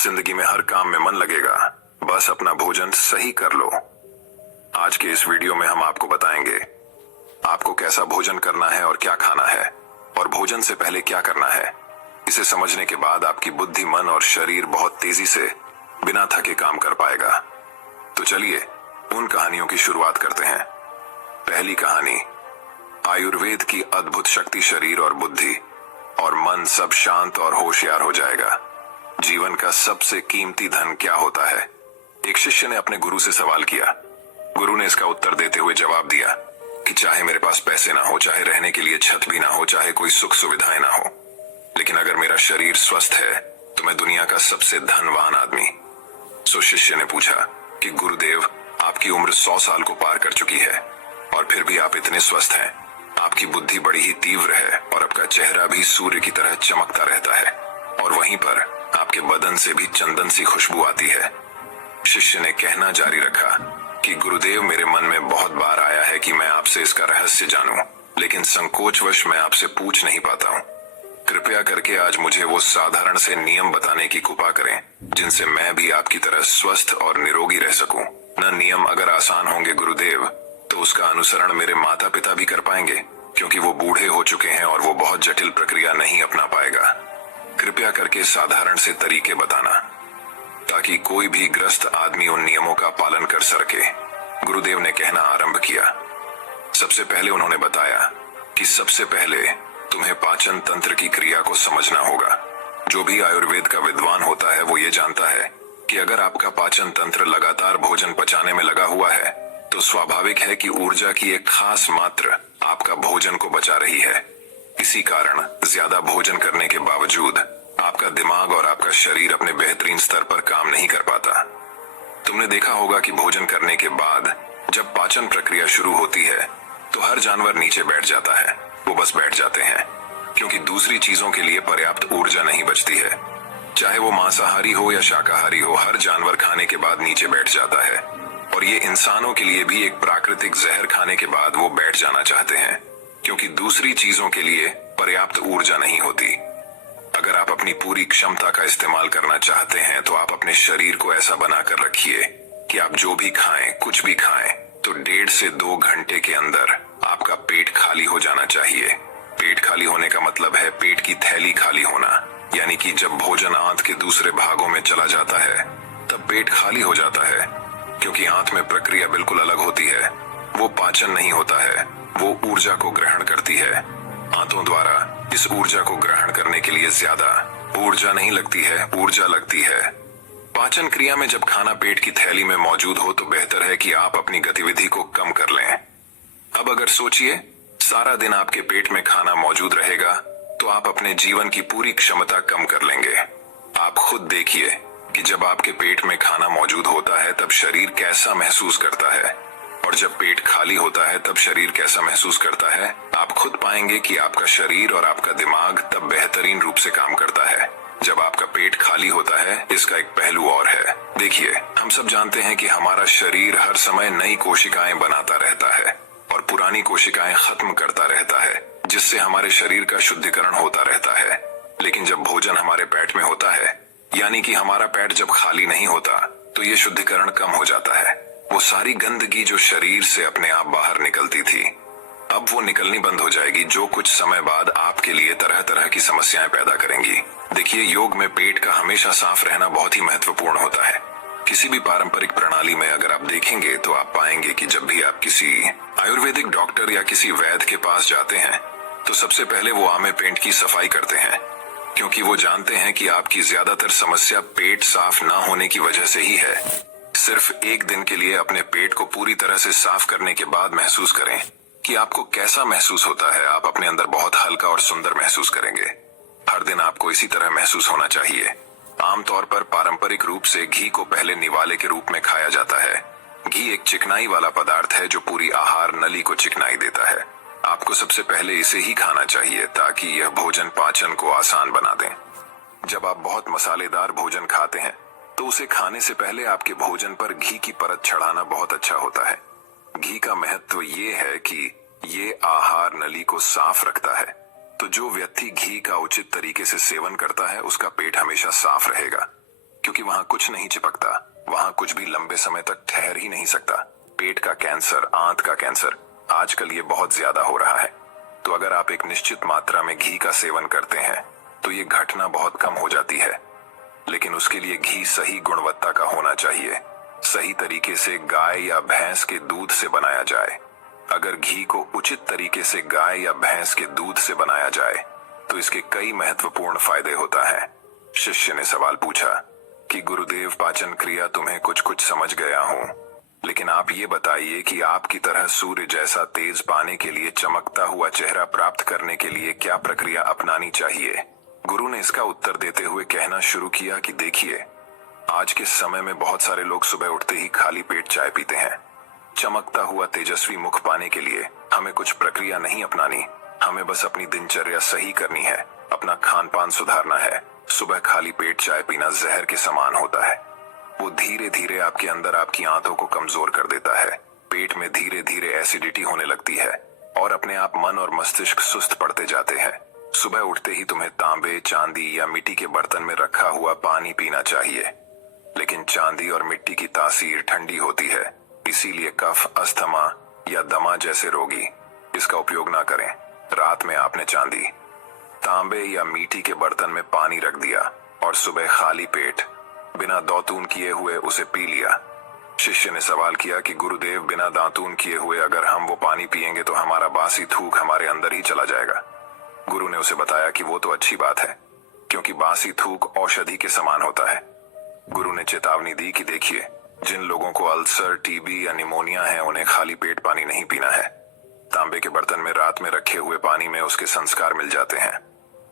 जिंदगी में हर काम में मन लगेगा, बस अपना भोजन सही कर लो। आज के इस वीडियो में हम आपको बताएंगे आपको कैसा भोजन करना है और क्या खाना है, और भोजन से पहले क्या करना है। इसे समझने के बाद आपकी बुद्धि, मन और शरीर बहुत तेजी से बिना थके काम कर पाएगा। तो चलिए उन कहानियों की शुरुआत करते हैं। पहली कहानी, आयुर्वेद की अद्भुत शक्ति। शरीर और बुद्धि और मन सब शांत और होशियार हो जाएगा। जीवन का सबसे कीमती धन क्या होता है? एक शिष्य ने अपने गुरु से सवाल किया। गुरु ने इसका उत्तर देते हुए जवाब दिया कि चाहे मेरे पास पैसे ना हो, चाहे रहने के लिए छत भी ना हो, चाहे कोई सुख सुविधाएं ना हो, लेकिन अगर मेरा शरीर स्वस्थ है तो मैं दुनिया का सबसे धनवान आदमी। सो शिष्य ने पूछा कि गुरुदेव, आपकी उम्र 100 साल को पार कर चुकी है और फिर भी आप इतने स्वस्थ हैं। आपकी बुद्धि बड़ी ही तीव्र है और आपका चेहरा भी सूर्य की तरह चमकता रहता है, और वहीं पर आपके बदन से भी चंदन सी खुशबू आती है। शिष्य ने कहना जारी रखा कि गुरुदेव, मेरे मन में बहुत बार आया है कि मैं आपसे इसका रहस्य जानूं, लेकिन संकोचवश मैं आपसे पूछ नहीं पाता हूं। कृपया करके आज मुझे वो साधारण से नियम बताने की कृपा करें जिनसे मैं भी आपकी तरह स्वस्थ और निरोगी रह सकूं। न नियम अगर आसान होंगे गुरुदेव, तो उसका अनुसरण मेरे माता पिता भी कर पाएंगे, क्योंकि वो बूढ़े हो चुके हैं और वो बहुत जटिल प्रक्रिया नहीं अपना पाएगा। कृपया करके साधारण से तरीके बताना ताकि कोई भी ग्रस्त आदमी उन नियमों का पालन कर सके। गुरुदेव ने कहना आरंभ किया। सबसे पहले उन्होंने बताया कि सबसे पहले तुम्हें पाचन तंत्र की क्रिया को समझना होगा। जो भी आयुर्वेद का विद्वान होता है वो ये जानता है कि अगर आपका पाचन तंत्र लगातार भोजन पचाने में लगा हुआ है तो स्वाभाविक है कि ऊर्जा की एक खास मात्रा आपका भोजन को बचा रही है। इसी कारण ज्यादा भोजन करने के बावजूद आपका दिमाग और आपका शरीर अपने बेहतरीन स्तर पर काम नहीं कर पाता। तुमने देखा होगा कि भोजन करने के बाद जब पाचन प्रक्रिया शुरू होती है तो हर जानवर नीचे बैठ जाता है। वो बस बैठ जाते हैं क्योंकि दूसरी चीजों के लिए पर्याप्त ऊर्जा नहीं बचती है। चाहे वो मांसाहारी हो या शाकाहारी हो, हर जानवर खाने के बाद नीचे बैठ जाता है, और ये इंसानों के लिए भी एक प्राकृतिक जहर खाने के बाद वो बैठ जाना चाहते हैं, क्योंकि दूसरी चीजों के लिए पर्याप्त ऊर्जा नहीं होती। अगर आप अपनी पूरी क्षमता का इस्तेमाल करना चाहते हैं तो आप अपने शरीर को ऐसा बनाकर रखिए कि आप जो भी खाएं, कुछ भी खाएं, तो 1.5 से 2 घंटे के अंदर आपका पेट खाली हो जाना चाहिए। पेट खाली होने का मतलब है पेट की थैली खाली होना, यानी कि जब भोजन आंत के दूसरे भागों में चला जाता है तब पेट खाली हो जाता है, क्योंकि आंत में प्रक्रिया बिल्कुल अलग होती है। वो पाचन नहीं होता है, वो ऊर्जा को ग्रहण करती है। आंतों द्वारा इस ऊर्जा को ग्रहण करने के लिए ज्यादा ऊर्जा नहीं लगती है, ऊर्जा लगती है। पाचन क्रिया में जब खाना पेट की थैली में मौजूद हो तो बेहतर है कि आप अपनी गतिविधि को कम कर लें। अब अगर सोचिए, सारा दिन आपके पेट में खाना मौजूद रहेगा तो आप अपने जीवन की पूरी क्षमता कम कर लेंगे। आप खुद देखिए कि जब आपके पेट में खाना मौजूद होता है तब शरीर कैसा महसूस करता है, और जब पेट खाली होता है तब शरीर कैसा महसूस करता है। आप खुद पाएंगे कि आपका शरीर और आपका दिमाग तब बेहतरीन रूप से काम करता है जब आपका पेट खाली होता है। इसका एक पहलू और है। देखिए, हम सब जानते हैं कि हमारा शरीर हर समय नई कोशिकाएं बनाता रहता है और पुरानी कोशिकाएं खत्म करता रहता है, जिससे हमारे शरीर का शुद्धिकरण होता रहता है। लेकिन जब भोजन हमारे पेट में होता है, यानी कि हमारा पेट जब खाली नहीं होता, तो ये शुद्धिकरण कम हो जाता है। वो सारी गंदगी जो शरीर से अपने आप बाहर निकलती थी, अब वो निकलनी बंद हो जाएगी, जो कुछ समय बाद आपके लिए तरह तरह की समस्याएं पैदा करेंगी। देखिए, योग में पेट का हमेशा साफ रहना बहुत ही महत्वपूर्ण होता है। किसी भी पारंपरिक प्रणाली में अगर आप देखेंगे तो आप पाएंगे कि जब भी आप किसी आयुर्वेदिक डॉक्टर या किसी वैद्य के पास जाते हैं तो सबसे पहले वो आमे पेट की सफाई करते हैं, क्योंकि वो जानते हैं कि आपकी ज्यादातर समस्या पेट साफ ना होने की वजह से ही है। सिर्फ एक दिन के लिए अपने पेट को पूरी तरह से साफ करने के बाद महसूस करें कि आपको कैसा महसूस होता है। आप अपने अंदर बहुत हल्का और सुंदर महसूस करेंगे। हर दिन आपको इसी तरह महसूस होना चाहिए। आमतौर पर पारंपरिक रूप से घी को पहले निवाले के रूप में खाया जाता है। घी एक चिकनाई वाला पदार्थ है जो पूरी आहार नली को चिकनाई देता है। आपको सबसे पहले इसे ही खाना चाहिए ताकि यह भोजन पाचन को आसान बना दे। जब आप बहुत मसालेदार भोजन खाते हैं तो उसे खाने से पहले आपके भोजन पर घी की परत चढ़ाना बहुत अच्छा होता है। घी का महत्व ये है कि ये आहार नली को साफ रखता है, तो जो व्यक्ति घी का उचित तरीके से सेवन करता है उसका पेट हमेशा साफ रहेगा। क्योंकि वहां कुछ नहीं चिपकता, वहां कुछ भी लंबे समय तक ठहर ही नहीं सकता। पेट का कैंसर, आंत का कैंसर, आजकल ये बहुत ज्यादा हो रहा है। तो अगर आप एक निश्चित मात्रा में घी का सेवन करते हैं तो ये घटना बहुत कम हो जाती है। लेकिन उसके लिए घी सही गुणवत्ता का होना चाहिए, सही तरीके से गाय या भैंस के दूध से बनाया जाए। अगर घी को उचित तरीके से गाय या भैंस के दूध से बनाया जाए तो इसके कई महत्वपूर्ण फायदे होता है। शिष्य ने सवाल पूछा कि गुरुदेव, पाचन क्रिया तुम्हें कुछ कुछ समझ गया हूं, लेकिन आप ये बताइए कि आपकी तरह सूर्य जैसा तेज पाने के लिए, चमकता हुआ चेहरा प्राप्त करने के लिए क्या प्रक्रिया अपनानी चाहिए। गुरु ने इसका उत्तर देते हुए कहना शुरू किया कि देखिए, आज के समय में बहुत सारे लोग सुबह उठते ही खाली पेट चाय पीते हैं। चमकता हुआ तेजस्वी मुख पाने के लिए हमें कुछ प्रक्रिया नहीं अपनानी, हमें बस अपनी दिनचर्या सही करनी है, अपना खान पान सुधारना है। सुबह खाली पेट चाय पीना जहर के समान होता है। वो धीरे धीरे आपके अंदर आपकी आंतों को कमजोर कर देता है। पेट में धीरे धीरे एसिडिटी होने लगती है और अपने आप मन और मस्तिष्क सुस्त पड़ते जाते हैं। सुबह उठते ही तुम्हें तांबे, चांदी या मिट्टी के बर्तन में रखा हुआ पानी पीना चाहिए, लेकिन चांदी और मिट्टी की तासीर ठंडी होती है, इसीलिए कफ, अस्थमा या दमा जैसे रोगी इसका उपयोग ना करें। रात में आपने चांदी, तांबे या मिट्टी के बर्तन में पानी रख दिया और सुबह खाली पेट बिना दातून किए हुए उसे पी लिया। शिष्य ने सवाल किया कि गुरुदेव, बिना दातून किए हुए अगर हम वो पानी पिएंगे तो हमारा बासी थूक हमारे अंदर ही चला जाएगा। गुरु ने उसे बताया कि वो तो अच्छी बात है, क्योंकि बासी थूक औषधि के समान होता है। गुरु ने चेतावनी दी कि देखिए, जिन लोगों को अल्सर, टीबी या निमोनिया है उन्हें खाली पेट पानी नहीं पीना है। तांबे के बर्तन में रात में रखे हुए पानी में उसके संस्कार मिल जाते हैं,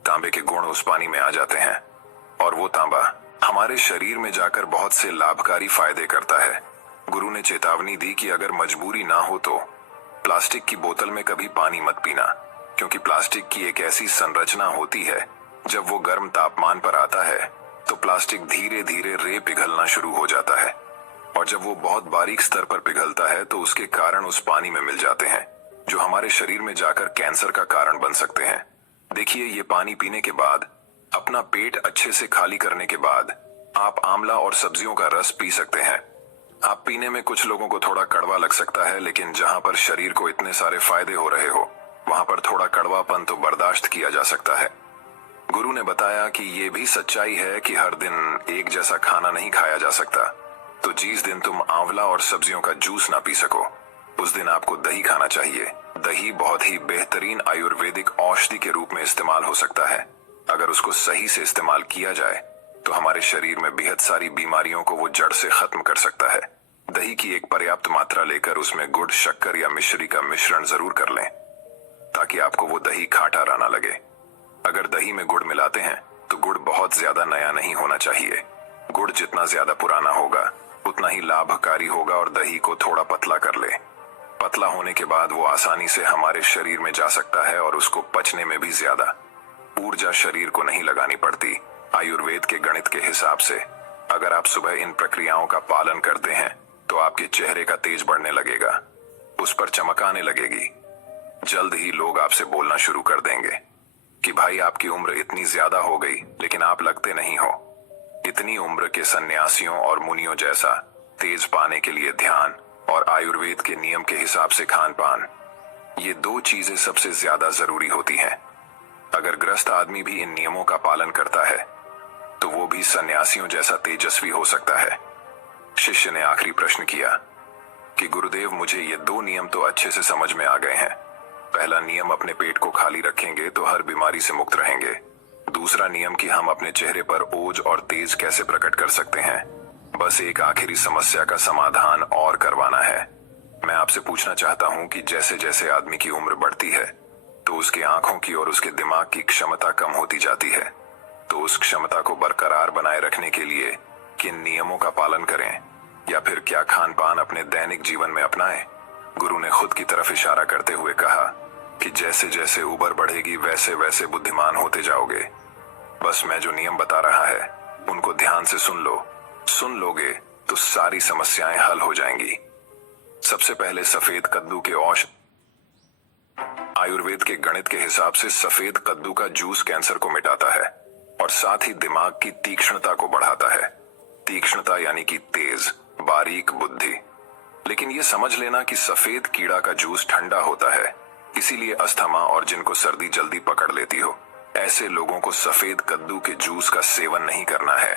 तांबे के गुण उस पानी में आ जाते हैं और वो तांबा हमारे शरीर में जाकर बहुत से लाभकारी फायदे करता है। गुरु ने चेतावनी दी कि अगर मजबूरी ना हो तो प्लास्टिक की बोतल में कभी पानी मत पीना, क्योंकि प्लास्टिक की एक ऐसी संरचना होती है, जब वो गर्म तापमान पर आता है तो प्लास्टिक धीरे धीरे रे पिघलना शुरू हो जाता है, और जब वो बहुत बारीक स्तर पर पिघलता है तो उसके कारण उस पानी में मिल जाते हैं, जो हमारे शरीर में जाकर कैंसर का कारण बन सकते हैं। देखिए, ये पानी पीने के बाद, अपना पेट अच्छे से खाली करने के बाद आप आंवला और सब्जियों का रस पी सकते हैं। आप पीने में कुछ लोगों को थोड़ा कड़वा लग सकता है, लेकिन जहां पर शरीर को इतने सारे फायदे हो रहे हो वहां पर थोड़ा कड़वापन तो बर्दाश्त किया जा सकता है। गुरु ने बताया कि ये भी सच्चाई है कि हर दिन एक जैसा खाना नहीं खाया जा सकता, तो जिस दिन तुम आंवला और सब्जियों का जूस ना पी सको उस दिन आपको दही खाना चाहिए। दही बहुत ही बेहतरीन आयुर्वेदिक औषधि के रूप में इस्तेमाल हो सकता है। अगर उसको सही से इस्तेमाल किया जाए तो हमारे शरीर में बेहद सारी बीमारियों को वो जड़ से खत्म कर सकता है। दही की एक पर्याप्त मात्रा लेकर उसमें गुड़, शक्कर या मिश्री का मिश्रण जरूर कर लें, ताकि आपको वो दही खाटा ना लगे। अगर दही में गुड़ मिलाते हैं तो गुड़ बहुत ज्यादा नया नहीं होना चाहिए। गुड़ जितना ज्यादा पुराना होगा उतना ही लाभकारी होगा, और दही को थोड़ा पतला कर ले। पतला होने के बाद वो आसानी से हमारे शरीर में जा सकता है और उसको पचने में भी ज्यादा ऊर्जा शरीर को नहीं लगानी पड़ती। आयुर्वेद के गणित के हिसाब से अगर आप सुबह इन प्रक्रियाओं का पालन करते हैं तो आपके चेहरे का तेज बढ़ने लगेगा, उस पर चमक आने लगेगी। जल्द ही लोग आपसे बोलना शुरू कर देंगे कि भाई, आपकी उम्र इतनी ज्यादा हो गई लेकिन आप लगते नहीं हो। इतनी उम्र के सन्यासियों और मुनियों जैसा तेज पाने के लिए ध्यान और आयुर्वेद के नियम के हिसाब से खान पान, ये दो चीजें सबसे ज्यादा जरूरी होती हैं। अगर ग्रस्त आदमी भी इन नियमों का पालन करता है तो वो भी सन्यासियों जैसा तेजस्वी हो सकता है। शिष्य ने आखिरी प्रश्न किया कि गुरुदेव, मुझे ये दो नियम तो अच्छे से समझ में आ गए हैं। पहला नियम, अपने पेट को खाली रखेंगे तो हर बीमारी से मुक्त रहेंगे। दूसरा नियम कि हम अपने चेहरे पर ओज और तेज कैसे प्रकट कर सकते हैं। बस एक आखिरी समस्या का समाधान और करवाना है। मैं आपसे पूछना चाहता हूं कि जैसे जैसे आदमी की उम्र बढ़ती है तो उसकी आंखों की और उसके दिमाग की क्षमता कम होती जाती है, तो उस क्षमता को बरकरार बनाए रखने के लिए किन नियमों का पालन करें, या फिर क्या खान पान अपने दैनिक जीवन में अपनाएं। गुरु ने खुद की तरफ इशारा करते हुए कहा कि जैसे जैसे उम्र बढ़ेगी वैसे वैसे बुद्धिमान होते जाओगे। बस मैं जो नियम बता रहा है उनको ध्यान से सुन लो। सुन लोगे तो सारी समस्याएं हल हो जाएंगी। सबसे पहले, सफेद कद्दू के औषध। आयुर्वेद के गणित के हिसाब से सफेद कद्दू का जूस कैंसर को मिटाता है और साथ ही दिमाग की तीक्ष्णता को बढ़ाता है। तीक्ष्णता यानी कि तेज, बारीक बुद्धि। लेकिन ये समझ लेना कि सफेद कीड़ा का जूस ठंडा होता है, इसीलिए अस्थमा और जिनको सर्दी जल्दी पकड़ लेती हो, ऐसे लोगों को सफेद कद्दू के जूस का सेवन नहीं करना है।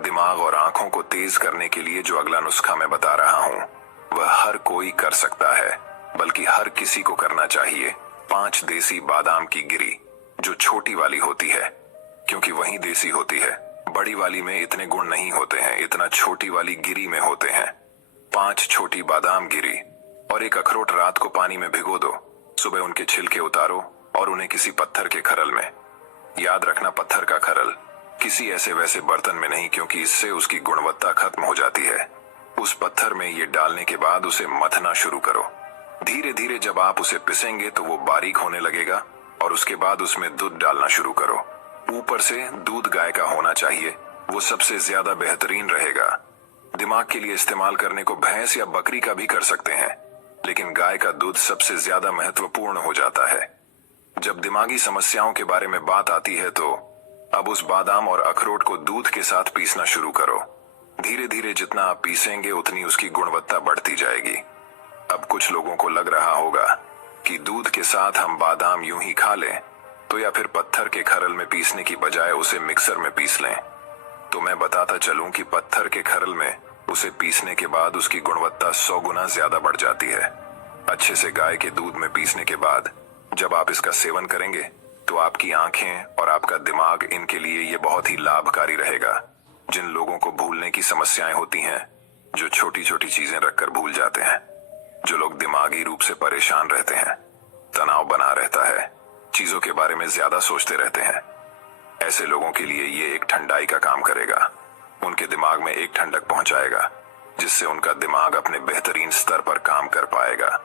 दिमाग और आंखों को तेज करने के लिए जो अगला नुस्खा मैं बता रहा हूँ, वह हर कोई कर सकता है, बल्कि हर किसी को करना चाहिए। 5 देसी बादाम की गिरी, जो छोटी वाली होती है, क्योंकि वही देसी होती है। बड़ी वाली में इतने गुण नहीं होते हैं, इतना छोटी वाली गिरी में होते हैं। 5 छोटी बादाम गिरी और एक अखरोट रात को पानी में भिगो दो। सुबह उनके छिलके उतारो और उन्हें किसी पत्थर के खरल में, याद रखना पत्थर का खरल, किसी ऐसे वैसे बर्तन में नहीं, क्योंकि इससे उसकी गुणवत्ता खत्म हो जाती है। उस पत्थर में ये डालने के बाद उसे मथना शुरू करो। धीरे धीरे जब आप उसे पिसेंगे तो वो बारीक होने लगेगा और उसके बाद उसमें दूध डालना शुरू करो। ऊपर से दूध गाय का होना चाहिए, वो सबसे ज्यादा बेहतरीन रहेगा। दिमाग के लिए इस्तेमाल करने को भैंस या बकरी का भी कर सकते हैं, लेकिन गाय का दूध सबसे ज्यादा महत्वपूर्ण हो जाता है। जब दिमागी समस्याओं के बारे में बात आती है तो अब उस बादाम और अखरोट को दूध के साथ पीसना शुरू करो। धीरे धीरे जितना आप पीसेंगे उतनी उसकी गुणवत्ता बढ़ती जाएगी। अब कुछ लोगों को लग रहा होगा कि दूध के साथ हम बादाम यूं ही खा लें, तो या फिर पत्थर के खरल में पीसने की बजाय उसे मिक्सर में पीस लें। तो मैं बताता चलूं कि पत्थर के खरल में उसे पीसने के बाद उसकी गुणवत्ता 100 गुना ज्यादा बढ़ जाती है। अच्छे से गाय के दूध में पीसने के बाद जब आप इसका सेवन करेंगे तो आपकी आंखें और आपका दिमाग, इनके लिए ये बहुत ही लाभकारी रहेगा। जिन लोगों को भूलने की समस्याएं होती हैं, जो छोटी छोटी चीजें रखकर भूल जाते हैं, जो लोग दिमागी रूप से परेशान रहते हैं, तनाव बना रहता है, चीजों के बारे में ज्यादा सोचते रहते हैं, ऐसे लोगों के लिए ये एक ठंडाई का काम करेगा। उनके दिमाग में एक ठंडक पहुंचाएगा, जिससे उनका दिमाग अपने बेहतरीन स्तर पर काम कर पाएगा।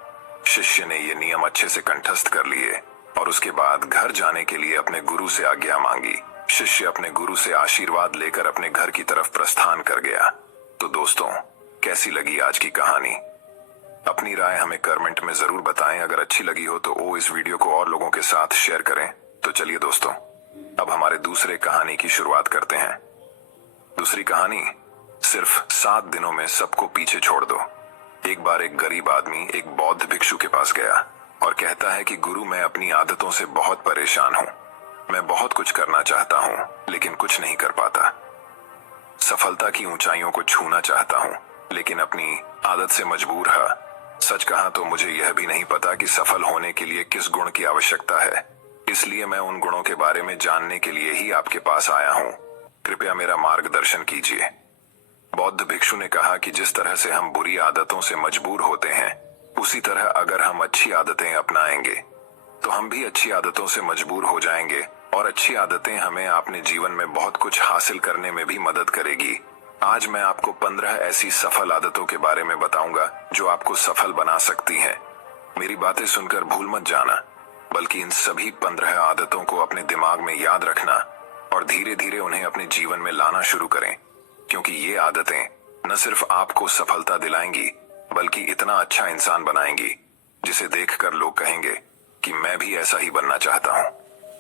शिष्य ने ये नियम अच्छे से कंठस्थ कर लिए और उसके बाद घर जाने के लिए अपने गुरु से आज्ञा मांगी। शिष्य अपने गुरु से आशीर्वाद लेकर अपने घर की तरफ प्रस्थान कर गया। तो दोस्तों, कैसी लगी आज की कहानी? अपनी राय हमें कमेंट में जरूर बताएं। अगर अच्छी लगी हो तो इस वीडियो को और लोगों के साथ शेयर करें। तो चलिए दोस्तों, अब हमारे दूसरे कहानी की शुरुआत करते हैं। दूसरी कहानी, सिर्फ 7 दिनों में सबको पीछे छोड़ दो। एक बार एक गरीब आदमी एक बौद्ध भिक्षु के पास गया और कहता है कि गुरु, मैं अपनी आदतों से बहुत परेशान हूँ। मैं बहुत कुछ करना चाहता हूँ, लेकिन कुछ नहीं कर पाता। सफलता की ऊंचाइयों को छूना चाहता हूँ, लेकिन अपनी आदत से मजबूर है। सच कहा तो मुझे यह भी नहीं पता कि सफल होने के लिए किस गुण की आवश्यकता है। इसलिए मैं उन गुणों के बारे में जानने के लिए ही आपके पास आया हूँ। कृपया मेरा मार्गदर्शन कीजिए। बौद्ध भिक्षु ने कहा कि जिस तरह से हम बुरी आदतों से मजबूर होते हैं, उसी तरह अगर हम अच्छी आदतें अपनाएंगे तो हम भी अच्छी आदतों से मजबूर हो जाएंगे, और अच्छी आदतें हमें अपने जीवन में बहुत कुछ हासिल करने में भी मदद करेगी। आज मैं आपको 15 ऐसी सफल आदतों के बारे में बताऊंगा जो आपको सफल बना सकती हैं। मेरी बातें सुनकर भूल मत जाना, बल्कि इन सभी 15 आदतों को अपने दिमाग में याद रखना और धीरे धीरे उन्हें अपने जीवन में लाना शुरू करें, क्योंकि ये आदतें न सिर्फ आपको सफलता दिलाएंगी, बल्कि इतना अच्छा इंसान बनाएंगी जिसे देखकर लोग कहेंगे कि मैं भी ऐसा ही बनना चाहता हूँ।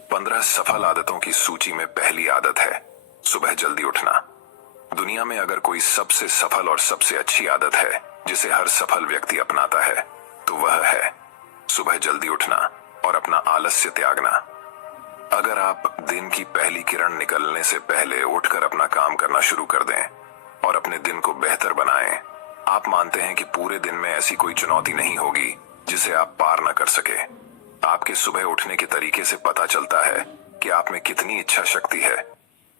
15 सफल आदतों की सूची में पहली आदत है सुबह जल्दी उठना। दुनिया में अगर कोई सबसे सफल और सबसे अच्छी आदत है जिसे हर सफल व्यक्ति अपनाता है, तो वह है सुबह जल्दी उठना और अपना आलस्य त्यागना। अगर आप दिन की पहली किरण निकलने से पहले उठकर अपना काम करना शुरू कर दें और अपने दिन को बेहतर बनाएं, आप मानते हैं कि पूरे दिन में ऐसी कोई चुनौती नहीं होगी जिसे आप पार न कर सके। आपके सुबह उठने के तरीके से पता चलता है कि आप में कितनी इच्छा शक्ति है।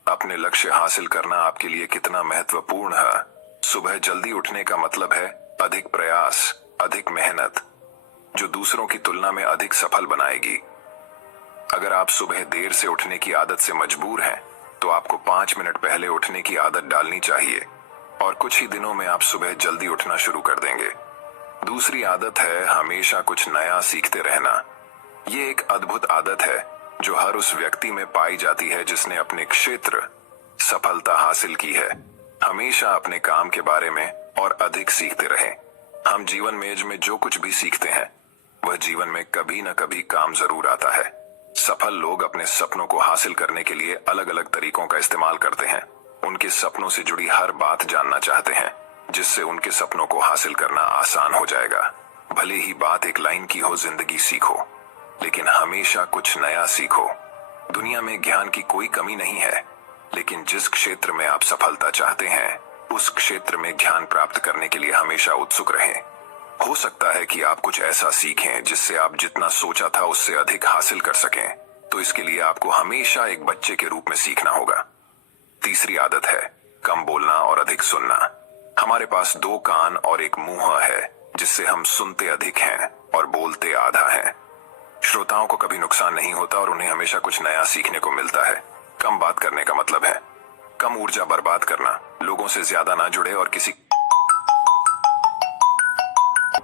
अपने लक्ष्य हासिल करना आपके लिए कितना महत्वपूर्ण है। सुबह जल्दी उठने का मतलब है अधिक प्रयास, अधिक मेहनत, जो दूसरों की तुलना में अधिक सफल बनाएगी। अगर आप सुबह देर से उठने की आदत से मजबूर हैं, तो आपको 5 मिनट पहले उठने की आदत डालनी चाहिए और कुछ ही दिनों में आप सुबह जल्दी उठना शुरू कर देंगे। दूसरी आदत है हमेशा कुछ नया सीखते रहना। ये एक अद्भुत आदत है जो हर उस व्यक्ति में पाई जाती है जिसने अपने क्षेत्र सफलता हासिल की है। हमेशा अपने काम के बारे में और अधिक सीखते रहें। हम जीवन में जो कुछ भी सीखते हैं, वह जीवन में कभी न कभी काम जरूर आता है। सफल लोग अपने सपनों को हासिल करने के लिए अलग अलग तरीकों का इस्तेमाल करते हैं। उनके सपनों से जुड़ी हर बात जानना चाहते हैं, जिससे उनके सपनों को हासिल करना आसान हो जाएगा। भले ही बात एक लाइन की हो, जिंदगी सीखो, लेकिन हमेशा कुछ नया सीखो। दुनिया में ज्ञान की कोई कमी नहीं है, लेकिन जिस क्षेत्र में आप सफलता चाहते हैं उस क्षेत्र में ज्ञान प्राप्त करने के लिए हमेशा उत्सुक रहें। हो सकता है कि आप कुछ ऐसा सीखें जिससे आप जितना सोचा था उससे अधिक हासिल कर सकें, तो इसके लिए आपको हमेशा एक बच्चे के रूप में सीखना होगा। तीसरी आदत है कम बोलना और अधिक सुनना। हमारे पास 2 कान और एक मुंह है, जिससे हम सुनते अधिक हैं और बोलते आधा हैं। श्रोताओं को कभी नुकसान नहीं होता और उन्हें हमेशा कुछ नया सीखने को मिलता है। कम बात करने का मतलब है कम ऊर्जा बर्बाद करना, लोगों से ज्यादा ना जुड़े और किसी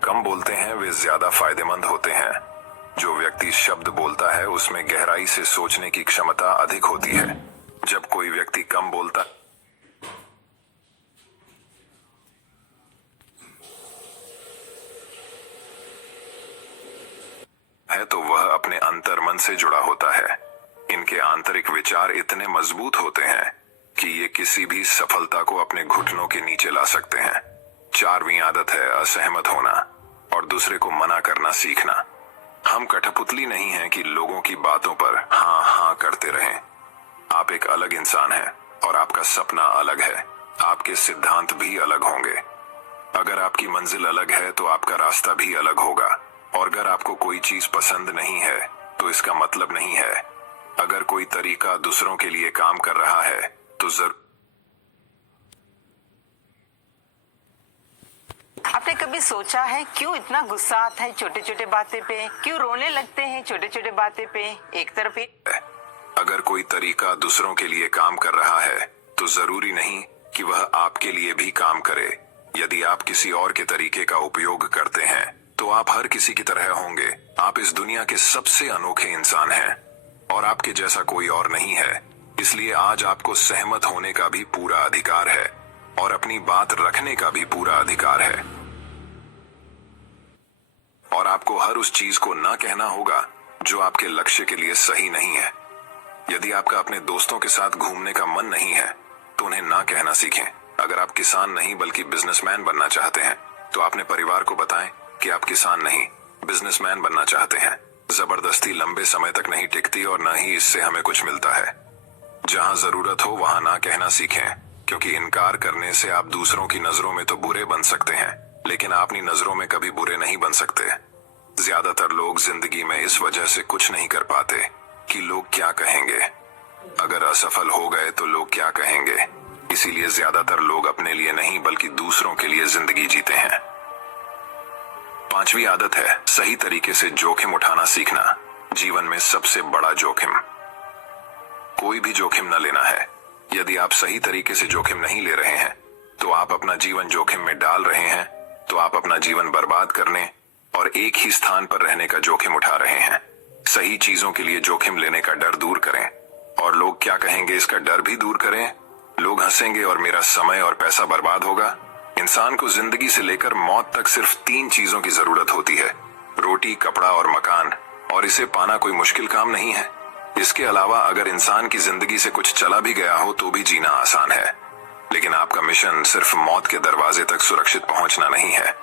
कम बोलते हैं वे ज्यादा फायदेमंद होते हैं। जो व्यक्ति शब्द बोलता है उसमें गहराई से सोचने की क्षमता अधिक होती है। जब कोई व्यक्ति कम बोलता है तो वह अपने अंतर्मन से जुड़ा होता है। इनके आंतरिक विचार इतने मजबूत होते हैं कि ये किसी भी सफलता को अपने घुटनों के नीचे ला सकते हैं। 4वीं आदत है असहमत होना और दूसरे को मना करना सीखना। हम कठपुतली नहीं हैं कि लोगों की बातों पर हाँ हाँ करते रहें। आप एक अलग इंसान हैं और आपका सपना अलग है। आपके सिद्धांत भी अलग होंगे। अगर आपकी मंजिल अलग है तो आपका रास्ता भी अलग होगा। और अगर आपको कोई चीज पसंद नहीं है तो इसका मतलब नहीं है। अगर कोई तरीका दूसरों के लिए काम कर रहा है तो जरूर। आपने कभी सोचा है क्यों इतना गुस्सा आता है छोटे छोटे बातें पे? क्यों रोने लगते हैं छोटे छोटे बातें पे? एक तरफ अगर कोई तरीका दूसरों के लिए काम कर रहा है तो जरूरी नहीं कि वह आपके लिए भी काम करे। यदि आप किसी और के तरीके का उपयोग करते हैं तो आप हर किसी की तरह होंगे। आप इस दुनिया के सबसे अनोखे इंसान हैं और आपके जैसा कोई और नहीं है। इसलिए आज आपको सहमत होने का भी पूरा अधिकार है और अपनी बात रखने का भी पूरा अधिकार है। और आपको हर उस चीज को ना कहना होगा जो आपके लक्ष्य के लिए सही नहीं है। यदि आपका अपने दोस्तों के साथ घूमने का मन नहीं है तो उन्हें ना कहना सीखें। अगर आप किसान नहीं बल्कि बिजनेसमैन बनना चाहते हैं तो अपने परिवार को बताएं कि आप किसान नहीं बिजनेसमैन बनना चाहते हैं। जबरदस्ती लंबे समय तक नहीं टिकती और न ही इससे हमें कुछ मिलता है। जहां जरूरत हो वहां ना कहना सीखें, क्योंकि इनकार करने से आप दूसरों की नजरों में तो बुरे बन सकते हैं, लेकिन अपनी नजरों में कभी बुरे नहीं बन सकते। ज्यादातर लोग जिंदगी में इस वजह से कुछ नहीं कर पाते कि लोग क्या कहेंगे। अगर असफल हो गए तो लोग क्या कहेंगे, इसीलिए ज्यादातर लोग अपने लिए नहीं बल्कि दूसरों के लिए जिंदगी जीते हैं। 5वीं आदत है सही तरीके से जोखिम उठाना सीखना। जीवन में सबसे बड़ा जोखिम कोई भी जोखिम न लेना है। यदि आप सही तरीके से जोखिम नहीं ले रहे हैं तो आप अपना जीवन जोखिम में डाल रहे हैं। तो आप अपना जीवन बर्बाद करने और एक ही स्थान पर रहने का जोखिम उठा रहे हैं। सही चीजों के लिए जोखिम लेने का डर दूर करें और लोग क्या कहेंगे इसका डर भी दूर करें। लोग हंसेंगे और मेरा समय और पैसा बर्बाद होगा। इंसान को जिंदगी से लेकर मौत तक सिर्फ 3 चीजों की जरूरत होती है, रोटी, कपड़ा और मकान, और इसे पाना कोई मुश्किल काम नहीं है। इसके अलावा अगर इंसान की जिंदगी से कुछ चला भी गया हो तो भी जीना आसान है। लेकिन आपका मिशन सिर्फ मौत के दरवाजे तक सुरक्षित पहुंचना नहीं है।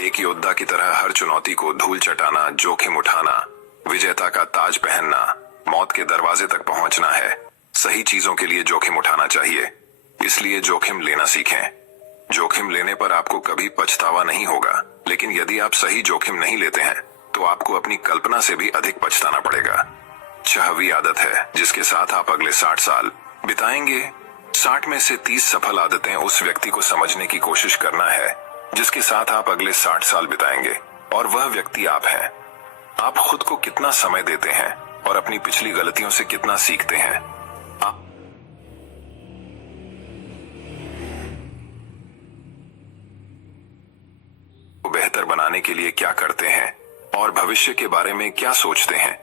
एक योद्धा की तरह हर चुनौती को धूल चटाना, जोखिम उठाना, विजेता का ताज पहनना, मौत के दरवाजे तक पहुंचना है। सही चीजों के लिए जोखिम उठाना चाहिए, इसलिए जोखिम लेना सीखें। जोखिम लेने पर आपको कभी पछतावा नहीं होगा, लेकिन यदि आप सही जोखिम नहीं लेते हैं तो आपको अपनी कल्पना से भी अधिक पछताना पड़ेगा। 6वीं आदत है जिसके साथ आप अगले 60 साल बिताएंगे। 60 में से 30 सफल आदतें उस व्यक्ति को समझने की कोशिश करना है जिसके साथ आप अगले 60 साल बिताएंगे, और वह व्यक्ति आप हैं। आप खुद को कितना समय देते हैं और अपनी पिछली गलतियों से कितना सीखते हैं। आप बेहतर बनाने के लिए क्या करते हैं और भविष्य के बारे में क्या सोचते हैं।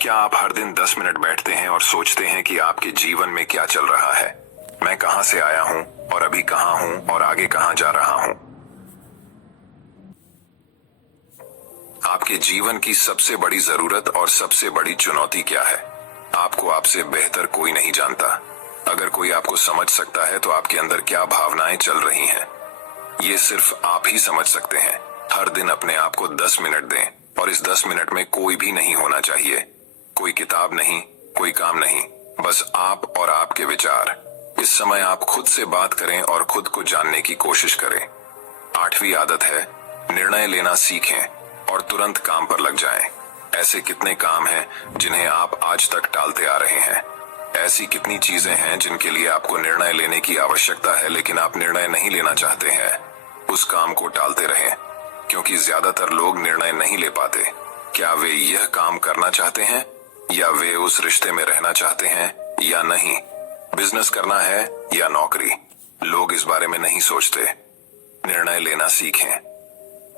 क्या आप हर दिन 10 मिनट बैठते हैं और सोचते हैं कि आपके जीवन में क्या चल रहा है, मैं कहां से आया हूं और अभी कहां हूं और आगे कहां जा रहा हूं। आपके जीवन की सबसे बड़ी जरूरत और सबसे बड़ी चुनौती क्या है? आपको आपसे बेहतर कोई नहीं जानता। अगर कोई आपको समझ सकता है तो आपके अंदर क्या भावनाएं चल रही हैं, ये सिर्फ आप ही समझ सकते हैं। हर दिन अपने आप को 10 मिनट दें और इस 10 मिनट में कोई भी नहीं होना चाहिए, कोई किताब नहीं, कोई काम नहीं, बस आप और आपके विचार। इस समय आप खुद से बात करें और खुद को जानने की कोशिश करें। 8वीं आदत है निर्णय लेना सीखें और तुरंत काम पर लग जाएं। ऐसे कितने काम हैं जिन्हें आप आज तक टालते आ रहे हैं? ऐसी कितनी चीजें हैं जिनके लिए आपको निर्णय लेने की आवश्यकता है लेकिन आप निर्णय नहीं लेना चाहते हैं? उस काम को टालते रहें, क्योंकि ज्यादातर लोग निर्णय नहीं ले पाते। क्या वे यह काम करना चाहते हैं, या वे उस रिश्ते में रहना चाहते हैं या नहीं? बिजनेस करना है या नौकरी? लोग इस बारे में नहीं सोचते। निर्णय लेना सीखें।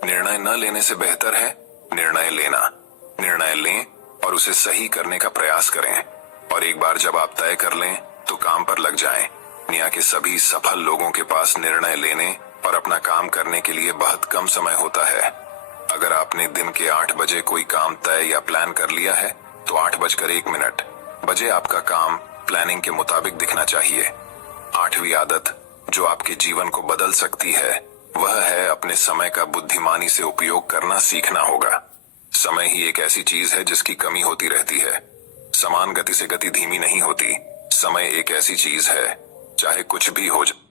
निर्णय न लेने से बेहतर है निर्णय लेना। निर्णय लें और उसे सही करने का प्रयास करें, और एक बार जब आप तय कर लें तो काम पर लग जाएं। दुनिया के सभी सफल लोगों के पास निर्णय लेने और अपना काम करने के लिए बहुत कम समय होता है। अगर आपने दिन के 8 बजे कोई काम तय या प्लान कर लिया है तो 8:01 बजे आपका काम प्लानिंग के मुताबिक दिखना चाहिए। 8वीं आदत जो आपके जीवन को बदल सकती है वह है अपने समय का बुद्धिमानी से उपयोग करना सीखना होगा। समय ही एक ऐसी चीज है जिसकी कमी होती रहती है। समान गति से गति धीमी नहीं होती। समय एक ऐसी चीज है, चाहे कुछ भी हो जाए,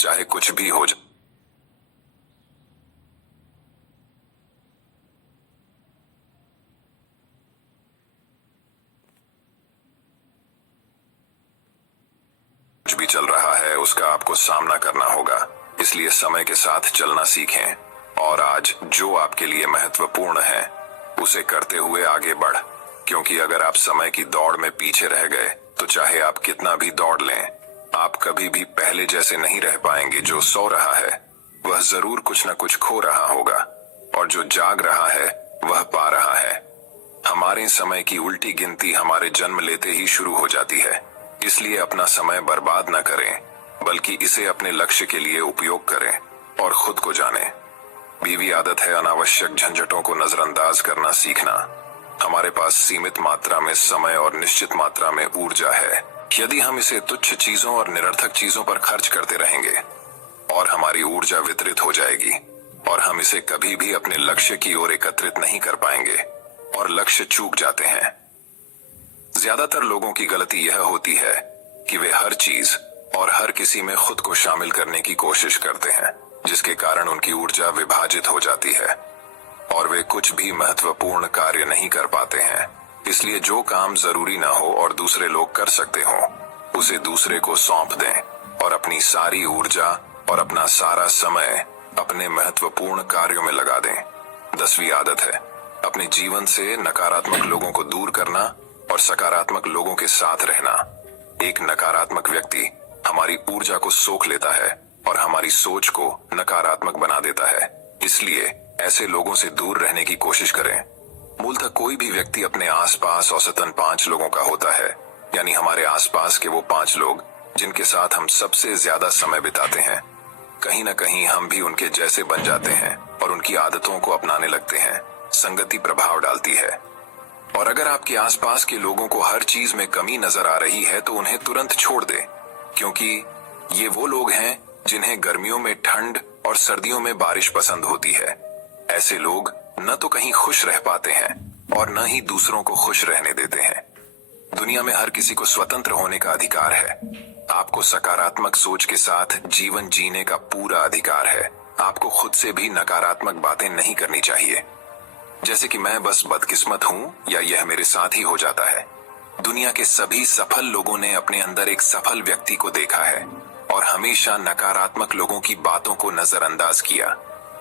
चाहे कुछ भी हो जाए, कुछ भी चल रहा है उसका आपको सामना करना होगा। इसलिए समय के साथ चलना सीखें और आज जो आपके लिए महत्वपूर्ण है उसे करते हुए आगे बढ़, क्योंकि अगर आप समय की दौड़ में पीछे रह गए तो चाहे आप कितना भी दौड़ लें, आप कभी भी पहले जैसे नहीं रह पाएंगे। जो सो रहा है वह जरूर कुछ न कुछ खो रहा होगा, और जो जाग रहा है वह पा रहा है। हमारे समय की उल्टी गिनती हमारे जन्म लेते ही शुरू हो जाती है। इसलिए अपना समय बर्बाद न करें, बल्कि इसे अपने लक्ष्य के लिए उपयोग करें और खुद को जानें। 20वीं आदत है अनावश्यक झंझटों को नजरअंदाज करना सीखना। हमारे पास सीमित मात्रा में समय और निश्चित मात्रा में ऊर्जा है। यदि हम इसे तुच्छ चीजों और निरर्थक चीजों पर खर्च करते रहेंगे और हमारी ऊर्जा वितरित हो जाएगी और हम इसे कभी भी अपने लक्ष्य की ओर एकत्रित नहीं कर पाएंगे और लक्ष्य चूक जाते हैं। ज्यादातर लोगों की गलती यह होती है कि वे हर चीज और हर किसी में खुद को शामिल करने की कोशिश करते हैं, जिसके कारण उनकी ऊर्जा विभाजित हो जाती है और वे कुछ भी महत्वपूर्ण कार्य नहीं कर पाते हैं। इसलिए जो काम जरूरी ना हो और दूसरे लोग कर सकते हो उसे दूसरे को सौंप दें और अपनी सारी ऊर्जा और अपना सारा समय अपने महत्वपूर्ण कार्यों में लगा दें। 10वीं आदत है अपने जीवन से नकारात्मक लोगों को दूर करना और सकारात्मक लोगों के साथ रहना। एक नकारात्मक व्यक्ति हमारी ऊर्जा को सोख लेता है और हमारी सोच को नकारात्मक बना देता है। इसलिए ऐसे लोगों से दूर रहने की कोशिश करें। मूलतः कोई भी व्यक्ति अपने आसपास औसतन 5 लोगों का होता है, यानी हमारे आसपास के वो 5 लोग जिनके साथ हम सबसे ज्यादा समय बिताते हैं। कहीं न कहीं हम भी उनके जैसे बन जाते हैं और उनकी आदतों को अपनाने लगते हैं। संगति प्रभाव डालती है, और अगर आपके आसपास के लोगों को हर चीज में कमी नजर आ रही है तो उन्हें तुरंत छोड़ दें, क्योंकि ये वो लोग हैं जिन्हें गर्मियों में ठंड और सर्दियों में बारिश पसंद होती है। ऐसे लोग न तो कहीं खुश रह पाते हैं और न ही दूसरों को खुश रहने देते हैं। दुनिया में हर किसी को स्वतंत्र होने का अधिकार है। आपको सकारात्मक सोच के साथ जीवन जीने का पूरा अधिकार है। आपको खुद से भी नकारात्मक बातें नहीं करनी चाहिए, जैसे कि मैं बस बदकिस्मत हूँ या यह मेरे साथ ही हो जाता है। दुनिया के सभी सफल लोगों ने अपने अंदर एक सफल व्यक्ति को देखा है और हमेशा नकारात्मक लोगों की बातों को नजरअंदाज किया।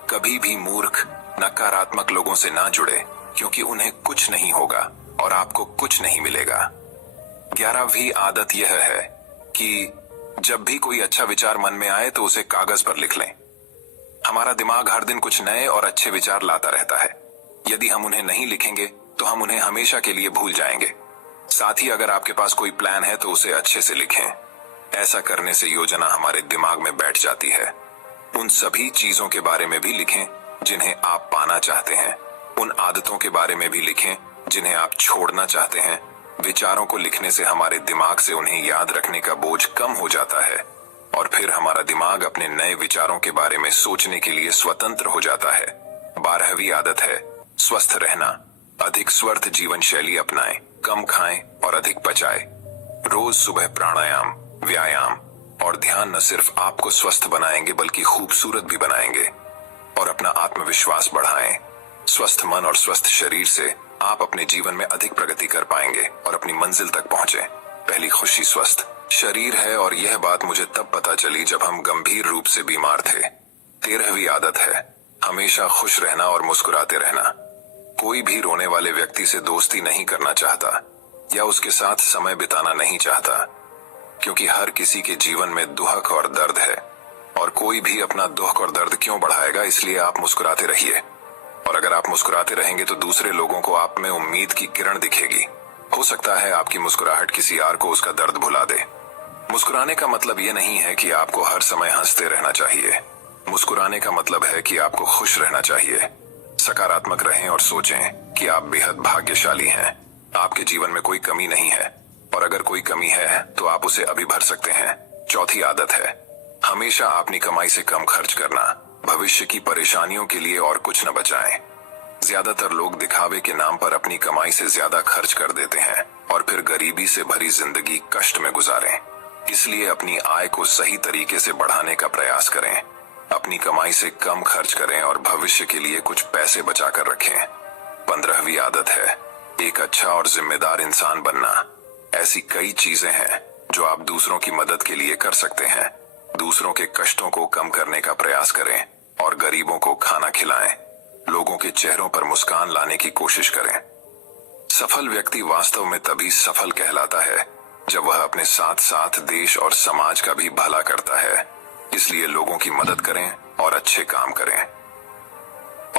कभी भी मूर्ख नकारात्मक लोगों से ना जुड़े, क्योंकि उन्हें कुछ नहीं होगा और आपको कुछ नहीं मिलेगा। 11वीं आदत यह है कि जब भी कोई अच्छा विचार मन में आए तो उसे कागज पर लिख लें। हमारा दिमाग हर दिन कुछ नए और अच्छे विचार लाता रहता है। यदि हम उन्हें नहीं लिखेंगे तो हम उन्हें हमेशा के लिए भूल जाएंगे। साथ ही अगर आपके पास कोई प्लान है तो उसे अच्छे से लिखें। ऐसा करने से योजना हमारे दिमाग में बैठ जाती है। उन सभी चीजों के बारे में भी लिखें जिन्हें आप पाना चाहते हैं। उन आदतों के बारे में भी लिखें जिन्हें आप छोड़ना चाहते हैं। विचारों को लिखने से हमारे दिमाग से उन्हें याद रखने का बोझ कम हो जाता है और फिर हमारा दिमाग अपने नए विचारों के बारे में सोचने के लिए स्वतंत्र हो जाता है। 12वीं आदत है स्वस्थ रहना। अधिक स्वस्थ जीवन शैली अपनाएं, कम खाएं और अधिक पचाएं। रोज सुबह प्राणायाम, व्यायाम और ध्यान न सिर्फ आपको स्वस्थ बनाएंगे बल्कि खूबसूरत भी बनाएंगे और अपना आत्मविश्वास बढ़ाएं। स्वस्थ मन और स्वस्थ शरीर से आप अपने जीवन में अधिक प्रगति कर पाएंगे और अपनी मंजिल तक पहुंचे। पहली खुशी स्वस्थ शरीर है और यह बात मुझे तब पता चली जब हम गंभीर रूप से बीमार थे। 13वीं आदत है हमेशा खुश रहना और मुस्कुराते रहना। कोई भी रोने वाले व्यक्ति से दोस्ती नहीं करना चाहता या उसके साथ समय बिताना नहीं चाहता, क्योंकि हर किसी के जीवन में दुख और दर्द है और कोई भी अपना दुख और दर्द क्यों बढ़ाएगा। इसलिए आप मुस्कुराते रहिए और अगर आप मुस्कुराते रहेंगे तो दूसरे लोगों को आप में उम्मीद की किरण दिखेगी। हो सकता है आपकी मुस्कुराहट किसी और को उसका दर्द भुला दे। मुस्कुराने का मतलब ये नहीं है कि आपको हर समय हंसते रहना चाहिए। मुस्कुराने का मतलब है कि आपको खुश रहना चाहिए। सकारात्मक रहें और सोचें कि आप बेहद भाग्यशाली हैं। आपके जीवन में कोई कमी नहीं है और अगर कोई कमी है तो आप उसे अभी भर सकते हैं। 4थी आदत है हमेशा अपनी कमाई से कम खर्च करना। भविष्य की परेशानियों के लिए और कुछ न बचाएं। ज्यादातर लोग दिखावे के नाम पर अपनी कमाई से ज्यादा खर्च कर देते हैं और फिर गरीबी से भरी जिंदगी कष्ट में गुजारें। इसलिए अपनी आय को सही तरीके से बढ़ाने का प्रयास करें। अपनी कमाई से कम खर्च करें और भविष्य के लिए कुछ पैसे बचा कर रखें। 15वीं आदत है एक अच्छा और जिम्मेदार इंसान बनना। ऐसी कई चीजें हैं जो आप दूसरों की मदद के लिए कर सकते हैं। दूसरों के कष्टों को कम करने का प्रयास करें और गरीबों को खाना खिलाएं। लोगों के चेहरों पर मुस्कान लाने की कोशिश करें। सफल व्यक्ति वास्तव में तभी सफल कहलाता है जब वह अपने साथ साथ देश और समाज का भी भला करता है। इसलिए लोगों की मदद करें और अच्छे काम करें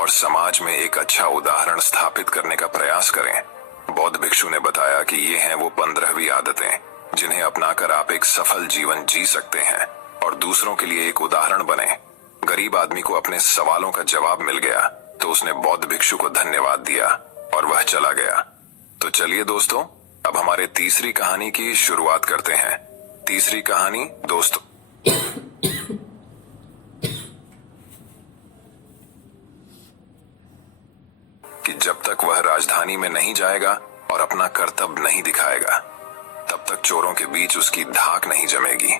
और समाज में एक अच्छा उदाहरण स्थापित करने का प्रयास करें। बौद्ध भिक्षु ने बताया कि ये हैं वो 15वीं आदतें जिन्हें अपनाकर आप एक सफल जीवन जी सकते हैं और दूसरों के लिए एक उदाहरण बने। गरीब आदमी को अपने सवालों का जवाब मिल गया तो उसने बौद्ध भिक्षु को धन्यवाद दिया और वह चला गया। तो चलिए दोस्तों, अब हमारे तीसरी कहानी की शुरुआत करते हैं। तीसरी कहानी दोस्तों कि जब तक वह राजधानी में नहीं जाएगा और अपना कर्तव्य नहीं दिखाएगा तब तक चोरों के बीच उसकी धाक नहीं जमेगी।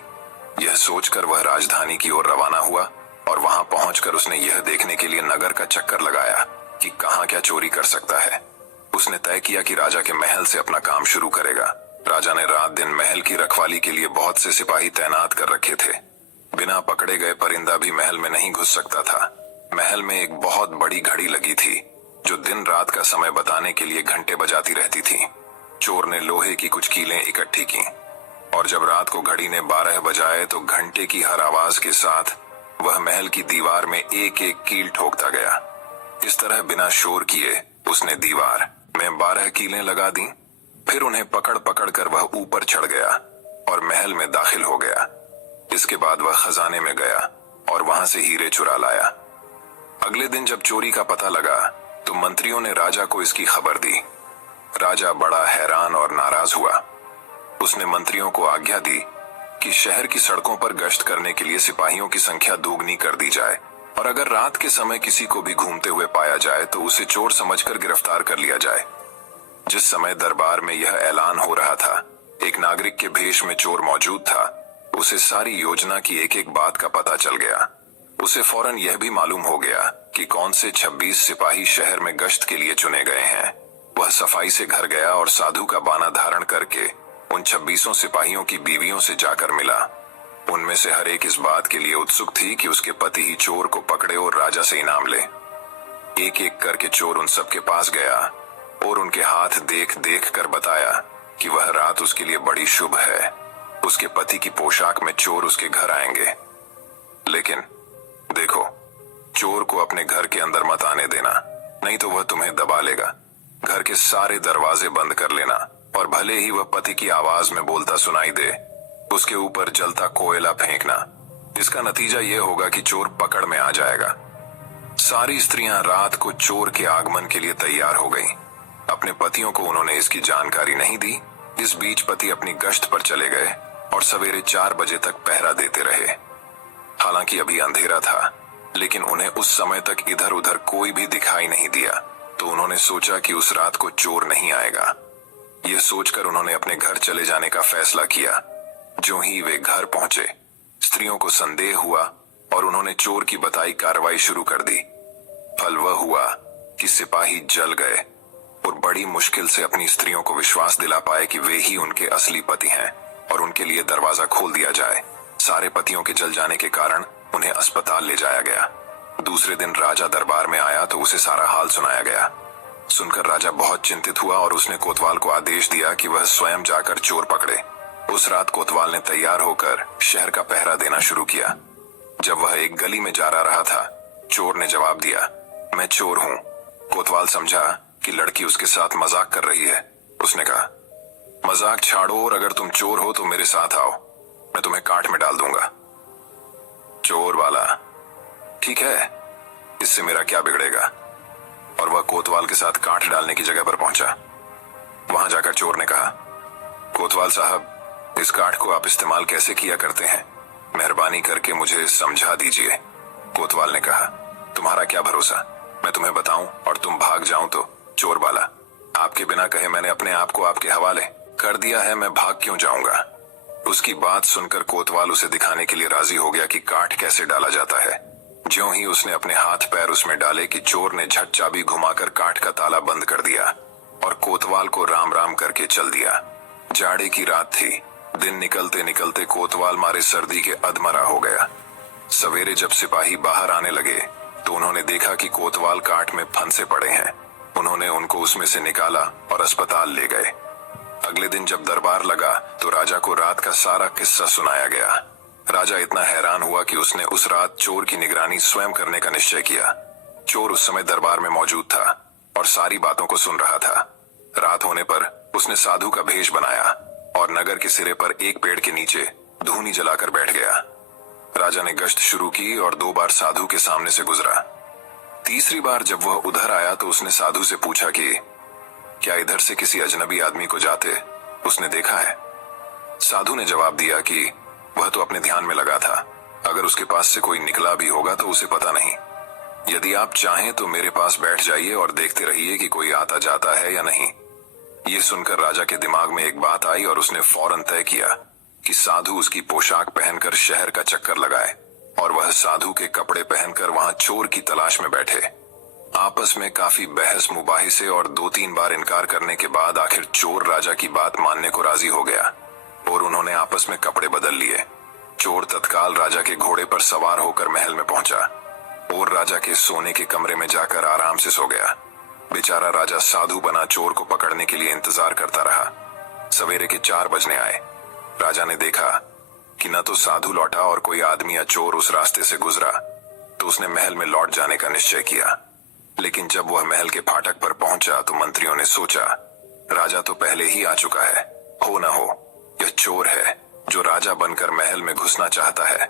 यह सोचकर वह राजधानी की ओर रवाना हुआ और वहां पहुंचकर उसने यह देखने के लिए नगर का चक्कर लगाया कि कहां क्या चोरी कर सकता है। उसने तय किया कि राजा के महल से अपना काम शुरू करेगा। राजा ने रात दिन महल की रखवाली के लिए बहुत से सिपाही तैनात कर रखे थे। बिना पकड़े गए परिंदा भी महल में नहीं घुस सकता था। महल में एक बहुत बड़ी घड़ी लगी थी जो दिन रात का समय बताने के लिए घंटे बजाती रहती थी। चोर ने लोहे की कुछ कीलें इकट्ठी की और जब रात को घड़ी ने 12 बजाए तो घंटे की हर आवाज के साथ वह महल की दीवार में एक एक कील ठोकता गया। इस तरह बिना शोर किए उसने दीवार में 12 कीलें लगा दी। फिर उन्हें पकड़ पकड़ कर वह ऊपर चढ़ गया और महल में दाखिल हो गया। इसके बाद वह खजाने में गया और वहां से हीरे चुरा लाया। अगले दिन जब चोरी का पता लगा तो मंत्रियों ने राजा को इसकी खबर दी। राजा बड़ा हैरान और नाराज हुआ। उसने मंत्रियों को आज्ञा दी कि शहर की सड़कों पर गश्त करने के लिए सिपाहियों की संख्या दोगुनी कर दी जाए और अगर रात के समय किसी को भी घूमते हुए पाया जाए तो उसे चोर समझकर गिरफ्तार कर लिया जाए। जिस समय दरबार में यह ऐलान हो रहा था, एक नागरिक के भेष में चोर मौजूद था। उसे सारी योजना की एक एक बात का पता चल गया। उसे फौरन यह भी मालूम हो गया कि कौन से 26 सिपाही शहर में गश्त के लिए चुने गए हैं। वह सफाई से घर गया और साधु का बाना धारण करके उन 26 सिपाहियों की बीवियों से जाकर मिला। उनमें से हर एक इस बात के लिए उत्सुक थी कि उसके पति ही चोर को पकड़े और राजा से इनाम ले। एक एक करके चोर उन सबके पास गया और उनके हाथ देख देख कर बताया कि वह रात उसके लिए बड़ी शुभ है। उसके पति की पोशाक में चोर उसके घर आएंगे। लेकिन देखो, चोर को अपने घर के अंदर मत आने देना, नहीं तो वह तुम्हें दबा लेगा। घर के सारे दरवाजे बंद कर लेना और भले ही वह पति की आवाज में बोलता सुनाई दे, उसके ऊपर जलता कोयला फेंकना। इसका नतीजा यह होगा कि चोर पकड़ में आ जाएगा। सारी स्त्रियां रात को चोर के आगमन के लिए तैयार हो गईं। अपने पतियों को उन्होंने इसकी जानकारी नहीं दी इस बीच पति अपनी गश्त पर चले गए और सवेरे 4 बजे तक पहरा देते रहे। हालांकि अभी अंधेरा था, लेकिन उन्हें उस समय तक इधर उधर कोई भी दिखाई नहीं दिया, तो उन्होंने सोचा कि उस रात को चोर नहीं आएगा। यह सोचकर उन्होंने अपने घर चले जाने का फैसला किया। जो ही वे घर पहुंचे, स्त्रियों को संदेह हुआ और उन्होंने चोर की बताई कार्रवाई शुरू कर दी। फल वह हुआ कि सिपाही जल गए और बड़ी मुश्किल से अपनी स्त्रियों को विश्वास दिला पाए कि वे ही उनके असली पति हैं और उनके लिए दरवाजा खोल दिया जाए। सारे पतियों के जल जाने के कारण उन्हें अस्पताल ले जाया गया। दूसरे दिन राजा दरबार में आया तो उसे सारा हाल सुनाया गया। सुनकर राजा बहुत चिंतित हुआ और उसने कोतवाल को आदेश दिया कि वह स्वयं जाकर चोर पकड़े। उस रात कोतवाल ने तैयार होकर शहर का पहरा देना शुरू किया। जब वह एक गली में जा रहा था, चोर ने जवाब दिया, मैं चोर हूं। कोतवाल समझा कि लड़की उसके साथ मजाक कर रही है। उसने कहा, मजाक छाड़ो और अगर तुम चोर हो तो मेरे साथ आओ, मैं तुम्हें काट में डाल दूंगा। चोर वाला, ठीक है, इससे मेरा क्या बिगड़ेगा। और वह कोतवाल के साथ काट डालने की जगह पर पहुंचा। वहां जाकर चोर ने कहा, कोतवाल साहब, इस काठ को आप इस्तेमाल कैसे किया करते हैं, मेहरबानी करके मुझे समझा दीजिए। कोतवाल ने कहा, तुम्हारा क्या भरोसा, मैं तुम्हें बताऊं और तुम भाग जाऊं तो। चोर वाला, आपके बिना कहे मैंने अपने आप को आपके हवाले कर दिया है, मैं भाग क्यों जाऊंगा। उसकी बात सुनकर कोतवाल उसे दिखाने के लिए राजी हो गया कि काठ कैसे डाला जाता है। ज्यों ही उसने अपने हाथ पैर उसमें डाले कि चोर ने झट चाबी घुमाकर काठ का ताला बंद कर दिया और कोतवाल को राम राम करके चल दिया। जाड़े की रात थी। दिन निकलते निकलते कोतवाल मारे सर्दी के अधमरा हो गया। सवेरे जब सिपाही बाहर आने लगे तो उन्होंने देखा कि कोतवाल काठ में फंसे पड़े हैं। उन्होंने उनको उसमें से निकाला और अस्पताल ले गए। अगले दिन जब दरबार लगा तो राजा को रात का सारा किस्सा सुनाया गया। राजा इतना हैरान हुआ कि उसने उस रात चोर की निगरानी स्वयं करने का निश्चय किया। चोर उस समय दरबार में मौजूद था और सारी बातों को सुन रहा था। रात होने पर उसने साधु का भेष बनाया और नगर के सिरे पर एक पेड़ के नीचे धूनी जलाकर बैठ गया। राजा ने गश्त शुरू की और 2 बार साधु के सामने से गुजरा। तीसरी बार जब वह उधर आया तो उसने साधु से पूछा कि क्या इधर से किसी अजनबी आदमी को जाते उसने देखा है। साधु ने जवाब दिया कि वह तो अपने ध्यान में लगा था, अगर उसके पास से कोई निकला भी होगा तो उसे पता नहीं। यदि आप चाहें तो मेरे पास बैठ जाइए और देखते रहिए कि कोई आता जाता है या नहीं। ये सुनकर राजा के दिमाग में एक बात आई और उसने फौरन तय किया कि साधु उसकी पोशाक पहनकर शहर का चक्कर लगाए और वह साधु के कपड़े पहनकर वहां चोर की तलाश में बैठे। आपस में काफी बहस मुबाहिसे और 2-3 बार इनकार करने के बाद आखिर चोर राजा की बात मानने को राजी हो गया और उन्होंने आपस में कपड़े बदल लिए। चोर तत्काल राजा के घोड़े पर सवार होकर महल में पहुंचा और राजा के सोने के कमरे में जाकर आराम से सो गया। बेचारा राजा साधु बना चोर को पकड़ने के लिए इंतजार करता रहा। सवेरे के 4 बजने आए। राजा ने देखा कि न तो साधु लौटा और कोई आदमी या चोर उस रास्ते से गुजरा, तो उसने महल में लौट जाने का निश्चय किया। लेकिन जब वह महल के फाटक पर पहुंचा तो मंत्रियों ने सोचा, राजा तो पहले ही आ चुका है, हो न हो यह चोर है जो राजा बनकर महल में घुसना चाहता है।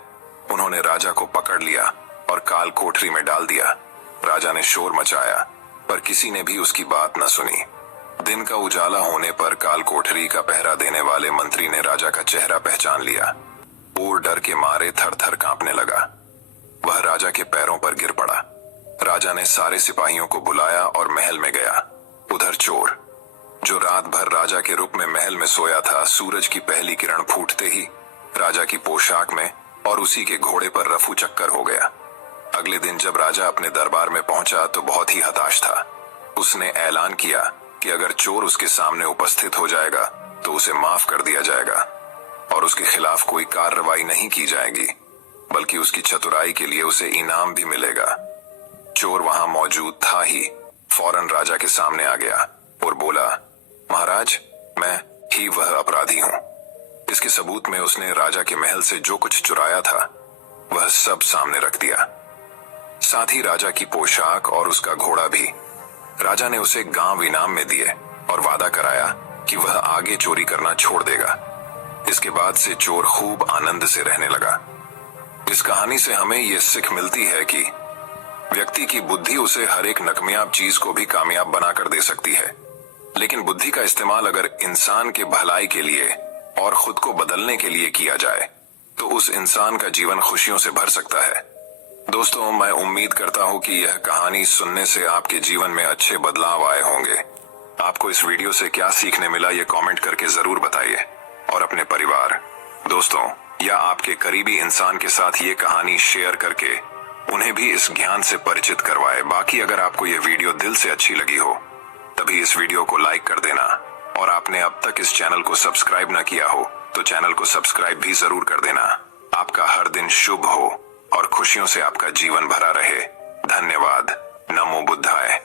उन्होंने राजा को पकड़ लिया और काल कोठरी में डाल दिया। राजा ने शोर मचाया पर किसी ने भी उसकी बात न सुनी। दिन का उजाला होने पर काल कोठरी का पहरा देने वाले मंत्री ने राजा का चेहरा पहचान लिया और डर के मारे थर थर कांपने लगा। वह राजा के पैरों पर गिर पड़ा। राजा ने सारे सिपाहियों को बुलाया और महल में गया। उधर चोर, जो रात भर राजा के रूप में महल में सोया था, सूरज की पहली किरण फूटते ही राजा की पोशाक में और उसी के घोड़े पर रफू चक्कर हो गया। अगले दिन जब राजा अपने दरबार में पहुंचा तो बहुत ही हताश था। उसने ऐलान किया कि अगर चोर उसके सामने उपस्थित हो जाएगा तो उसे माफ कर दिया जाएगा और उसके खिलाफ कोई कार्रवाई नहीं की जाएगी, बल्कि उसकी चतुराई के लिए उसे इनाम भी मिलेगा। चोर वहां मौजूद था ही फौरन राजा के सामने आ गया और बोला, महाराज, मैं ही वह अपराधी हूं। इसके सबूत में उसने राजा के महल से जो कुछ चुराया था वह सब सामने रख दिया, साथ ही राजा की पोशाक और उसका घोड़ा भी। राजा ने उसे गांव इनाम में दिए और वादा कराया कि वह आगे चोरी करना छोड़ देगा। इसके बाद से चोर खूब आनंद से रहने लगा। इस कहानी से हमें यह सीख मिलती है कि व्यक्ति की बुद्धि उसे हर एक नाकामयाब चीज को भी कामयाब बनाकर दे सकती है। लेकिन बुद्धि का इस्तेमाल अगर इंसान के भलाई के लिए और खुद को बदलने के लिए किया जाए तो उस इंसान का जीवन खुशियों से भर सकता है। दोस्तों, मैं उम्मीद करता हूं कि यह कहानी सुनने से आपके जीवन में अच्छे बदलाव आए होंगे। आपको इस वीडियो से क्या सीखने मिला ये कमेंट करके जरूर बताइए और अपने परिवार, दोस्तों या आपके करीबी इंसान के साथ ये कहानी शेयर करके उन्हें भी इस ज्ञान से परिचित करवाए। बाकी अगर आपको ये वीडियो दिल से अच्छी लगी हो तभी इस वीडियो को लाइक कर देना और आपने अब तक इस चैनल को सब्सक्राइब न किया हो तो चैनल को सब्सक्राइब भी जरूर कर देना। आपका हर दिन शुभ हो और खुशियों से आपका जीवन भरा रहे। धन्यवाद। नमो बुद्धाय।